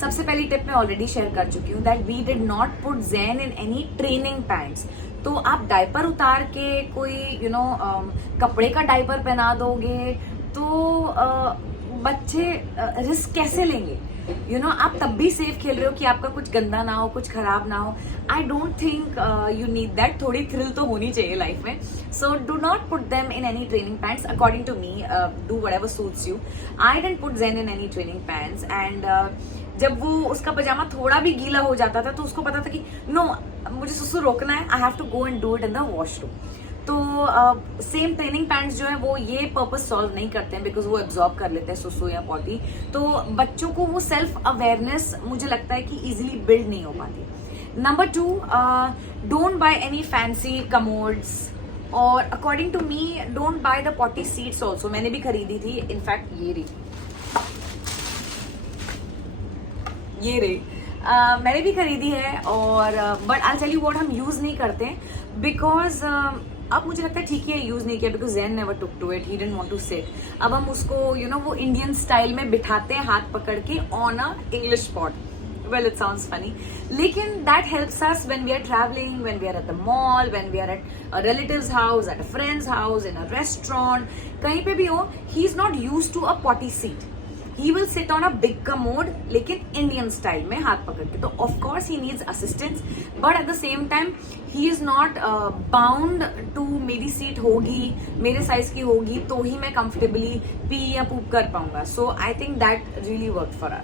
सबसे पहली टिप मैं ऑलरेडी शेयर कर चुकी हूँ, that we did not put Zain in any training pants. तो आप डायपर उतार के कोई कपड़े का डायपर पहना दोगे तो बच्चे रिस्क कैसे लेंगे? आप तब भी सेफ खेल रहे हो कि आपका कुछ गंदा ना हो, कुछ खराब ना हो। I don't think you need that. थोड़ी थ्रिल तो होनी चाहिए लाइफ में। So do not put them in any training pants according to me. Do whatever suits you. I didn't put Zain in any training pants. And जब वो उसका पजामा थोड़ा भी गीला हो जाता था तो उसको पता था कि नो, मुझे सुसु रोकना है, I have to go and do it in the washroom. तो सेम ट्रेनिंग पैंट्स जो है वो ये पर्पस सॉल्व नहीं करते हैं, बिकॉज वो एब्जॉर्ब कर लेते हैं सुसु या पॉटी। तो बच्चों को वो सेल्फ अवेयरनेस मुझे लगता है कि इजीली बिल्ड नहीं हो पाती। Number 2, don't buy any fancy commodes, और according to me don't buy the potty seats also. मैंने भी खरीदी थी, इनफैक्ट ये रही मैंने भी खरीदी है। और but I tell you what, हम यूज नहीं करते बिकॉज अब मुझे लगता है ठीक है यूज नहीं किया, because Zain never took to it, he didn't want to sit. अब हम उसको वो इंडियन स्टाइल में बिठाते हैं हाथ पकड़ के on a English pot. Well, it sounds funny. लेकिन that helps us when we are traveling, when we are at the mall, when we are at a relative's house, at a friend's house, in a restaurant, कहीं पे भी हो, he is not used to a potty seat. He will sit on a big commode, लेकिन Indian style में हाथ पकड़ के। तो of course he needs assistance, but at the same time he is not bound to मेरी seat होगी, मेरे size की होगी तो ही मैं comfortably पी या पूप कर पाऊंगा। So I think that really worked for us.